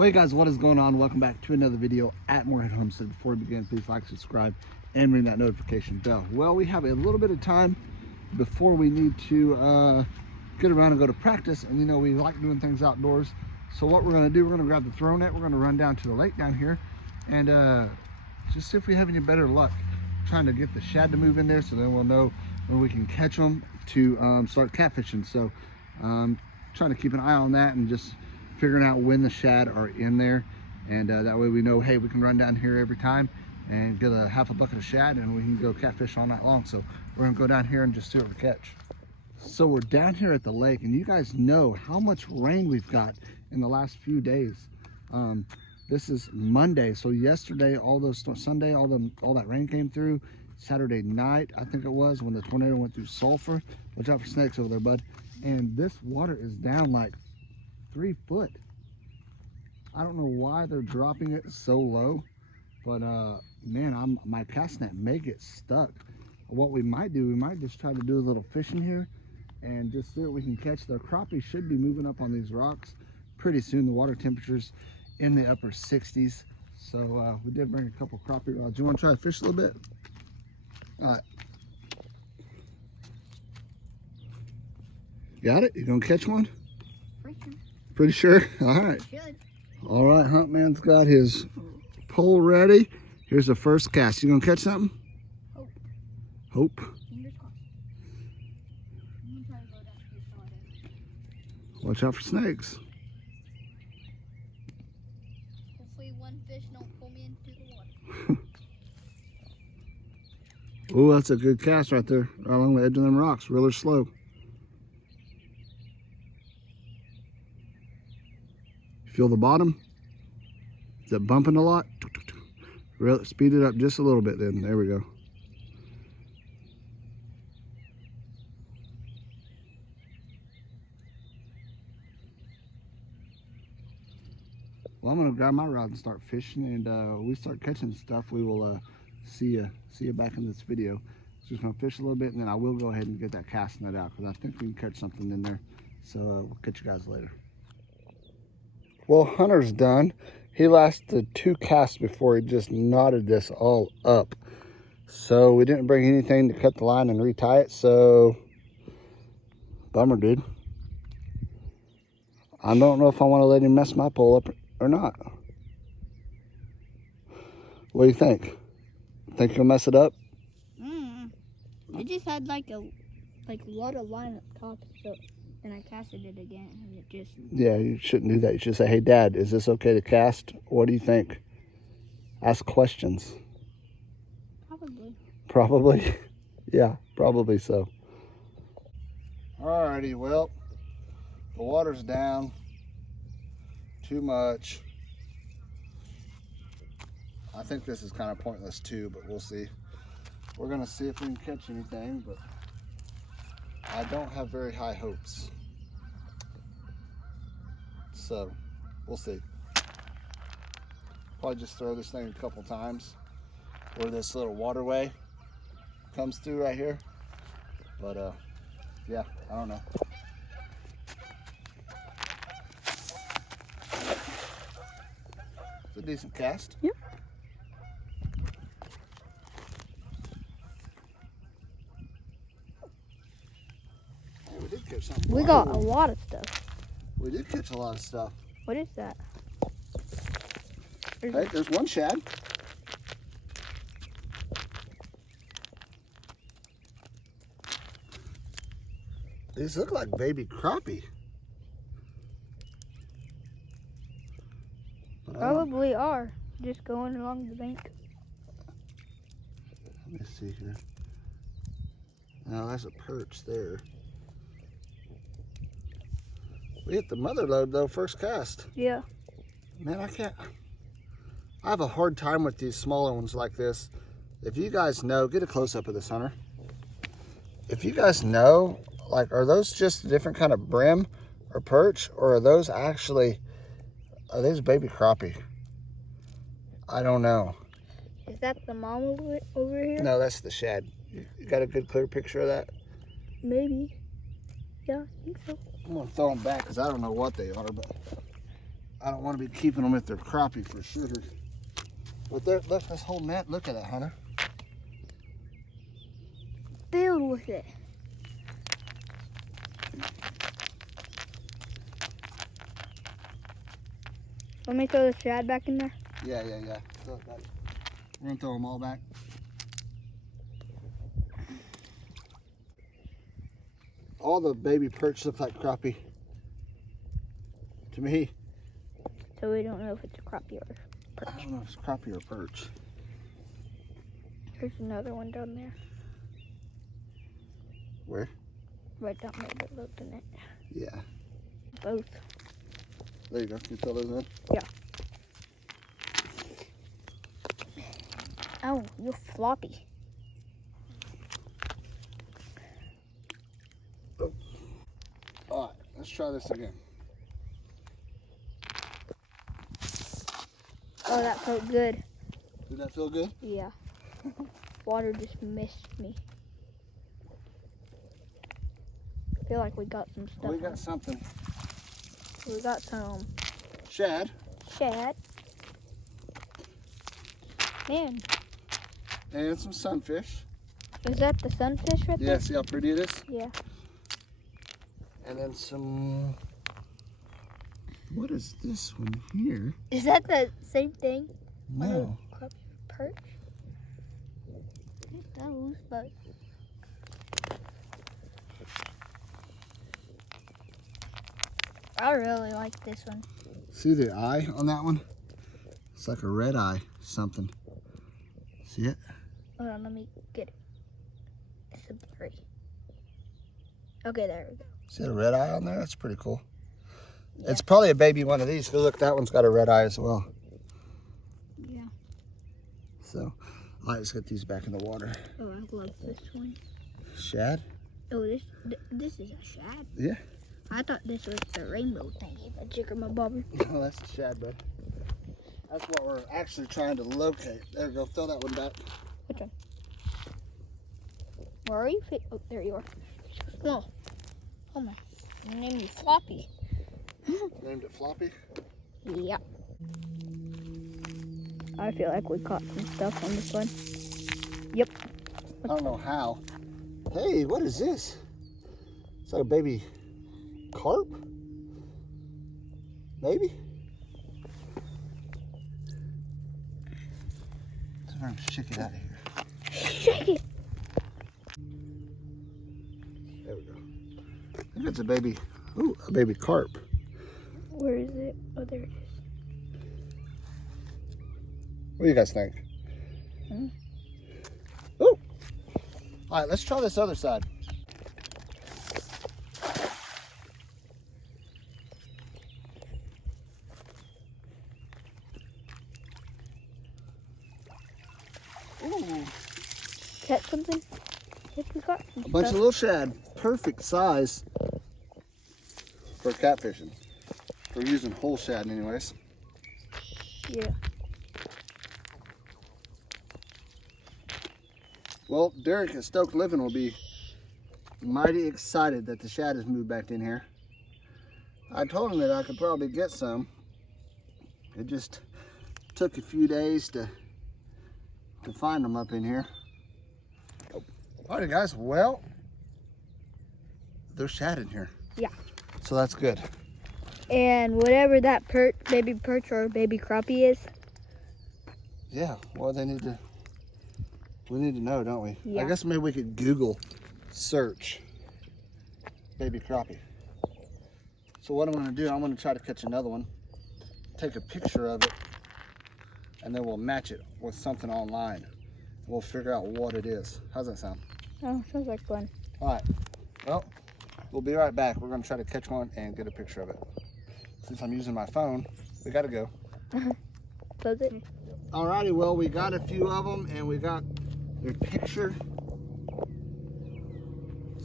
Well, hey guys, what is going on? Welcome back to another video at Morehead Homestead. Before we begin, please like, subscribe, and ring that notification bell. Well, we have a little bit of time before we need to get around and go to practice. And you know, we like doing things outdoors. So what we're gonna do, we're gonna grab the throw net, we're gonna run down to the lake down here and just see if we have any better luck trying to get the shad to move in there, so then we'll know when we can catch them to start catfishing. So trying to keep an eye on that and just figuring out when the shad are in there, and that way we know, hey, we can run down here every time and get a half a bucket of shad and we can go catfish all night long. So we're gonna go down here and just see what we catch. So we're down here at the lake, and you guys know how much rain we've got in the last few days. This is Monday, so yesterday, Sunday, all that rain came through. Saturday night, I think it was, when the tornado went through Sulphur. Watch out for snakes over there, bud. And this water is down like 3 foot. I don't know why they're dropping it so low, but man, my cast net may get stuck. What we might do, we might just try to do a little fishing here and just see what we can catch. The crappie should be moving up on these rocks pretty soon. The water temperature's in the upper 60s. So we did bring a couple crappie rods. You want to try to fish a little bit? All right. Got it? You gonna catch one? Pretty sure? All right. All right, Huntman's got his pole ready. Here's the first cast. You gonna catch something? Hope. Hope. Fingers crossed. I'm gonna try to go down here. Watch out for snakes. Hopefully one fish don't pull me into the water. Oh, that's a good cast right there, right along the edge of them rocks, really slow. Feel the bottom? Is it bumping a lot? Really, speed it up just a little bit then. There we go. Well, I'm gonna grab my rod and start fishing, and when we start catching stuff, we will see you back in this video. Just gonna fish a little bit, and then I will go ahead and get that cast net out, because I think we can catch something in there. So we'll catch you guys later. Well, Hunter's done. He lasted 2 casts before he just knotted this all up. So we didn't bring anything to cut the line and retie it, so bummer, dude. I don't know if I want to let him mess my pole up or not. What do you think? Think he'll mess it up? I just had like a lot of line up top, so then I casted it again, and it just... Yeah, you shouldn't do that. You should say, hey, Dad, is this okay to cast? What do you think? Ask questions. Probably. Probably? Yeah, probably so. Alrighty, well, the water's down too much. I think this is kind of pointless too, but we'll see. We're gonna see if we can catch anything, but I don't have very high hopes. So, we'll see. Probably just throw this thing a couple times where this little waterway comes through right here. But yeah, I don't know. It's a decent cast. Yep. We did catch something. We got a lot of stuff. We did catch a lot of stuff. What is that? Hey, there's one shad. These look like baby crappie. Probably are. Just going along the bank. Let me see here. Now that's a perch there. We hit the mother lode though, first cast. Yeah. Man, I have a hard time with these smaller ones like this. If you guys know, get a close up of this, Hunter. If you guys know, like, are those just a different kind of brim or perch, or are those baby crappie? I don't know. Is that the mom over here? No, that's the shad. You got a good clear picture of that? Maybe. Yeah, I think so. I'm gonna throw them back because I don't know what they are, but I don't want to be keeping them if they're crappie for sure. But there, look, this whole net, look at that, Hunter. Filled with it. Let me throw the shad back in there. Yeah. Throw it back. We're gonna throw them all back. All the baby perch look like crappie to me. So we don't know if it's a crappie or perch. I don't know if it's crappie or perch. There's another one down there. Where? Right down there below the net. Yeah. Both. There you go. Can you throw those in? Yeah. Oh, you're floppy. All right, let's try this again. Oh, that felt good. Did that feel good? Yeah. Water just missed me. I feel like we got some stuff. We got something. We got some Shad. shad. Man, And some sunfish. is that the sunfish right Yeah, there? see how pretty it is? Yeah. And then some, what is this one here? Is that the same thing? No. Crappie perch? It's those, but I really like this one. See the eye on that one? It's like a red eye, something. See it? Hold on, let me get it. It's a blurry. Okay, there we go. See the red eye on there? That's pretty cool. Yeah. It's probably a baby one of these. Because look, that one's got a red eye as well. Yeah. So, all right, let's get these back in the water. Oh, I love this one. Shad? Oh, this is a shad. Yeah. I thought this was the rainbow thingy, but jigger my bobber. Oh, that's a shad, bud. That's what we're actually trying to locate. There we go. Throw that one back. Which one? Where are you? Oh, there you are. No. Oh my. You named me Floppy. Named it Floppy? Yep. I feel like we caught some stuff on this one. Yep. I don't know how. Hey, what is this? It's like a baby carp? Maybe? Let's see if I can shake it out of here. Shake it. There we go. I think it's a baby, ooh, a baby carp. Where is it? Oh, there it is. What do you guys think? Hmm? Ooh. All right, let's try this other side. Ooh. Catch something? Yes, we caught some A bunch of stuff. little shad. Perfect size for catfishing. For using whole shad anyways. Yeah. Well, Derek at Stoke Living will be mighty excited that the shad has moved back in here. I told him that I could probably get some. It just took a few days to find them up in here. Alrighty guys, well, there's shad in here. Yeah. So that's good. And whatever that baby perch or baby crappie is. Yeah, well we need to know, don't we? Yeah. I guess maybe we could Google search baby crappie. So what I'm gonna do, I'm gonna try to catch another one, take a picture of it, and then we'll match it with something online. We'll figure out what it is. How's that sound? Oh, sounds like fun. All right, well, we'll be right back. We're gonna try to catch one and get a picture of it. Since I'm using my phone, we gotta go. Does it? Alrighty, well, we got a few of them and we got their picture.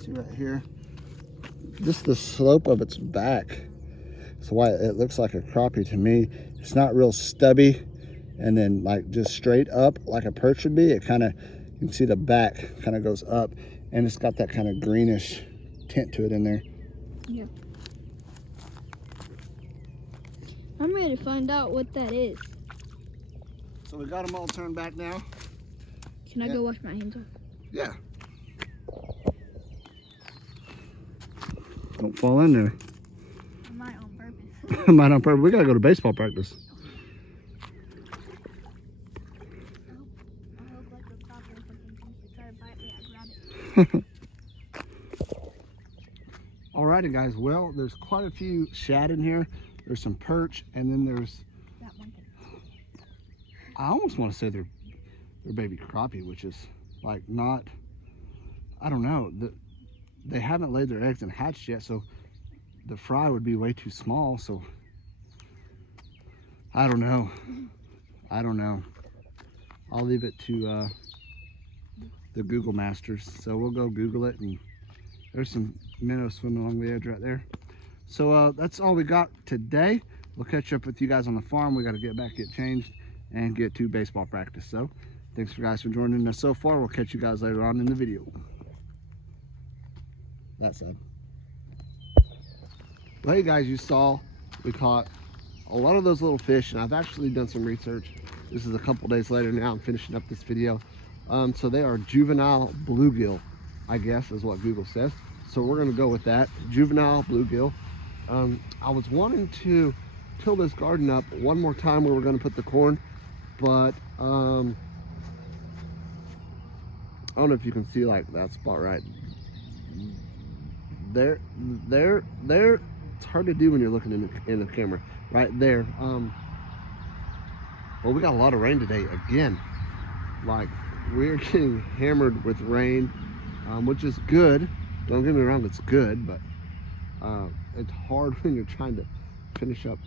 See right here. This is the slope of its back. That's why it looks like a crappie to me. It's not real stubby and then like just straight up like a perch would be. It kind of, you can see the back kind of goes up and it's got that kind of greenish tint to it in there. Yeah. I'm ready to find out what that is. So we got them all turned back now. Can I go wash my hands off? Yeah. Don't fall in there. I might on purpose. Might on purpose. We gotta go to baseball practice. I hope like a cop or something comes to try to bite me. I grab it. Alrighty guys, well there's quite a few shad in here. There's some perch, and then there's That one thing. I almost want to say they're baby crappie, which is like not, I don't know, they haven't laid their eggs and hatched yet, so the fry would be way too small. So I don't know. I'll leave it to the Google masters. So we'll go Google it, and there's some minnows swimming along the edge right there. So that's all we got today. We'll catch up with you guys on the farm. We got to get back, get changed, and get to baseball practice. So thanks for guys for joining us so far. We'll catch you guys later on in the video. That's it. Well, hey guys, you saw we caught a lot of those little fish, and I've actually done some research. This is a couple days later now. I'm finishing up this video. So they are juvenile bluegill, I guess is what Google says. So we're gonna go with that, juvenile bluegill. I was wanting to till this garden up one more time where we're gonna put the corn, but I don't know if you can see like that spot right there. It's hard to do when you're looking in the camera right there. Well, we got a lot of rain today again. Like, we're getting hammered with rain, which is good. Don't get me wrong, it's good, but it's hard when you're trying to finish up.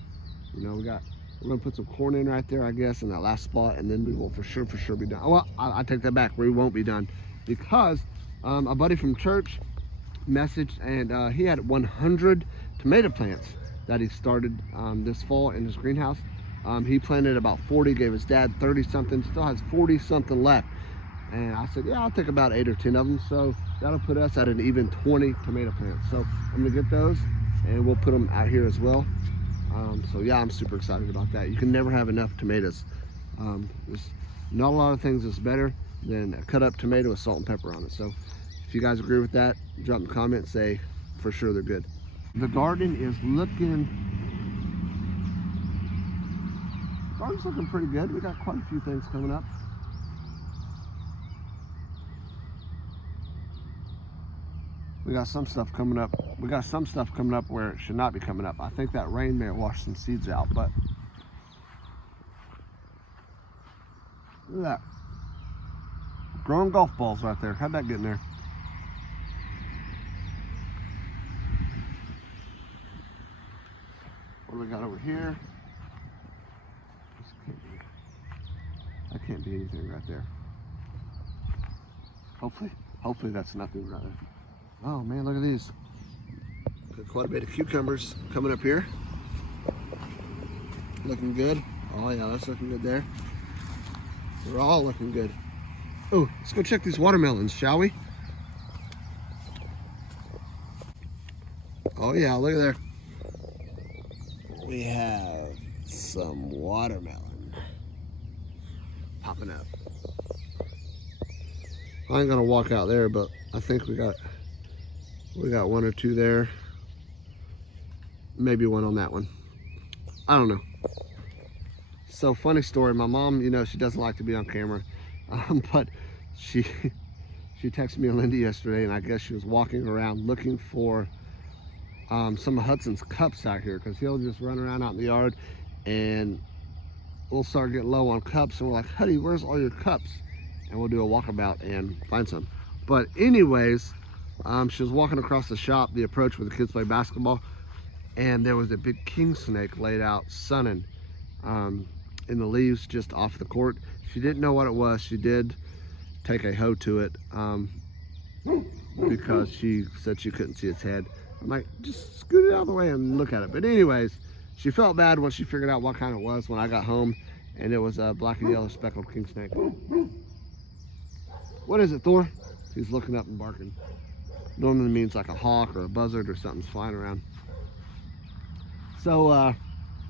You know, we're gonna put some corn in right there, I guess, in that last spot, and then we will for sure be done. Well, I take that back. We won't be done because a buddy from church messaged, and he had 100 tomato plants that he started this fall in his greenhouse. He planted about 40, gave his dad 30 something, still has 40 something left. And I said, yeah, I'll take about 8 or 10 of them. So that'll put us at an even 20 tomato plants. So I'm gonna get those and we'll put them out here as well. So yeah, I'm super excited about that. You can never have enough tomatoes. There's not a lot of things that's better than a cut up tomato with salt and pepper on it. So if you guys agree with that, drop in the comments, say for sure they're good. The garden's looking pretty good. We got quite a few things coming up. We got some stuff coming up. We got some stuff coming up where it should not be coming up. I think that rain may have washed some seeds out, but look at that. Growing golf balls right there. How'd that get in there? What do we got over here? That can't be anything right there. Hopefully that's nothing right there. Oh man, look at these. Got quite a bit of cucumbers coming up here. Looking good. Oh yeah, that's looking good there. They're all looking good. Oh, let's go check these watermelons, shall we? Oh yeah, look at there. We have some watermelon popping up. I ain't gonna walk out there, but I think we got 1 or 2 there. Maybe 1 on that one. I don't know. So funny story. My mom, you know, she doesn't like to be on camera, but she texted me and Linda yesterday, and I guess she was walking around looking for some of Hudson's cups out here, because he'll just run around out in the yard, and we'll start getting low on cups, and we're like, honey, where's all your cups? And we'll do a walkabout and find some. But anyways, she was walking across the shop, the approach where the kids play basketball, and there was a big king snake laid out sunning in the leaves just off the court. She didn't know what it was. She did take a hoe to it because she said she couldn't see its head. I'm like, just scoot it out of the way and look at it. But anyways, she felt bad when she figured out what kind it was when I got home, and it was a black and yellow speckled king snake. What is it, Thor? He's looking up and barking. Normally means like a hawk or a buzzard or something's flying around. So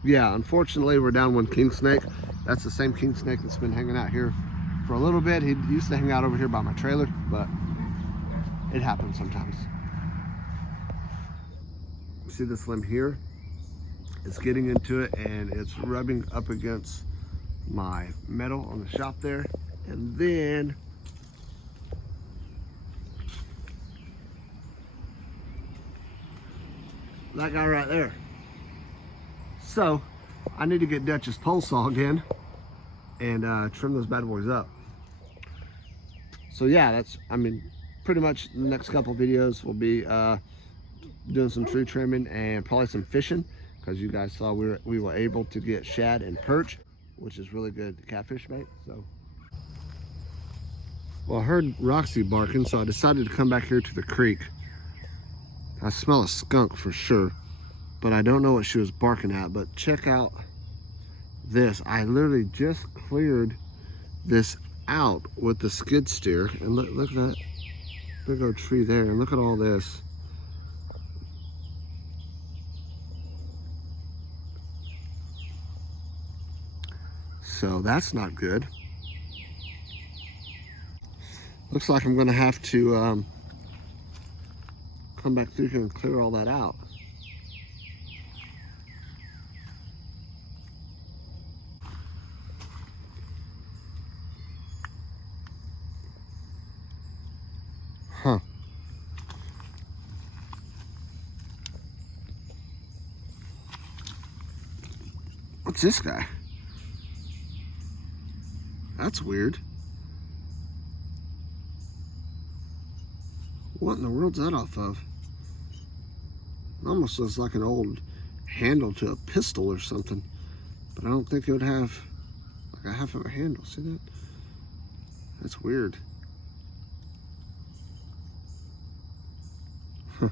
Yeah, unfortunately, we're down one king snake. That's the same king snake that's been hanging out here for a little bit. He used to hang out over here by my trailer, but it happens sometimes. See this limb here? It's getting into it and it's rubbing up against my metal on the shop there. And then that guy right there. So I need to get Dutch's pole saw again and trim those bad boys up. So yeah, that's, I mean, pretty much the next couple videos will be doing some tree trimming and probably some fishing, because you guys saw we were able to get shad and perch, which is really good catfish bait. So, well, I heard Roxy barking, so I decided to come back here to the creek. I smell a skunk for sure, but I don't know what she was barking at. But check out this. I literally just cleared this out with the skid steer, and look at that big old tree there, and look at all this. So that's not good. Looks like I'm gonna have to come back through here and clear all that out. Huh. What's this guy? That's weird. What in the world's that off of? It almost looks like an old handle to a pistol or something, but I don't think it would have like a half of a handle. See that? That's weird. Huh.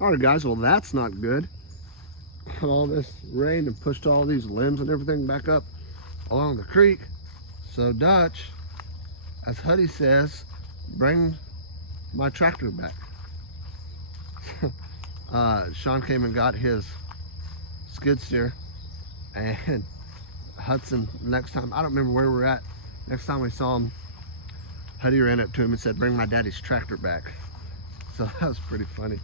All right, guys, well, that's not good. All this rain and pushed all these limbs and everything back up along the creek. So Dutch, as Huddy says, bring my tractor back. Sean came and got his skid steer, and Hudson, next time, I don't remember where we're at, next time we saw him, Huddy ran up to him and said, bring my daddy's tractor back. So that was pretty funny.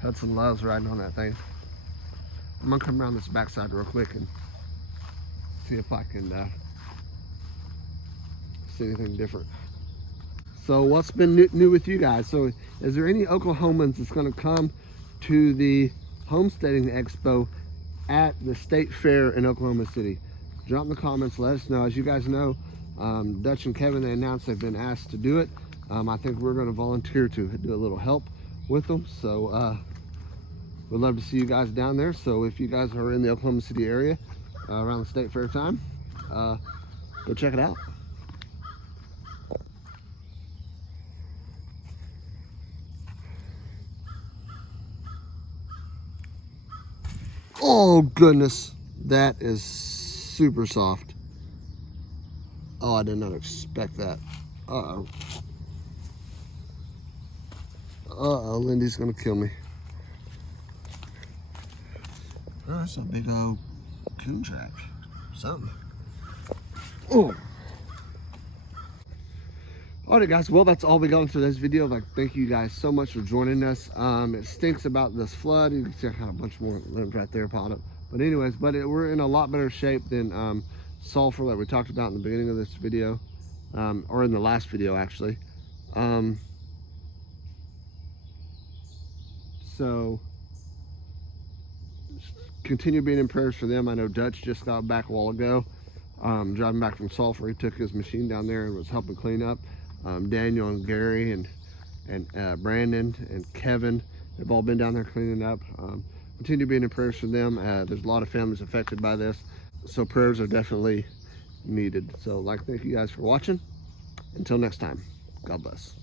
Hudson loves riding on that thing. I'm gonna come around this backside real quick and see if I can see anything different. So what's been new with you guys? So is there any Oklahomans that's gonna come to the homesteading expo at the state fair in Oklahoma City? Drop in the comments, let us know. As you guys know, Dutch and Kevin, they announced they've been asked to do it. I think we're gonna volunteer to do a little help with them. So we'd love to see you guys down there. So if you guys are in the Oklahoma City area around the state fair time, go check it out. Oh goodness, that is super soft. Oh, I did not expect that. Uh-oh. Uh-oh, Lindy's gonna kill me. Oh, that's a big old coon trap. Something. Oh. Alright guys, well, that's all we got into this video. Like, thank you guys so much for joining us. It stinks about this flood. You can see I got a bunch more limbs right there piled up. But anyways, we're in a lot better shape than sulfur that we talked about in the beginning of this video, or in the last video actually. So continue being in prayers for them. I know Dutch just got back a while ago, driving back from sulfur. He took his machine down there and was helping clean up. Daniel and Gary and Brandon and Kevin have all been down there cleaning up. Continue being in prayers for them. There's a lot of families affected by this, so prayers are definitely needed. So, thank you guys for watching. Until next time, God bless.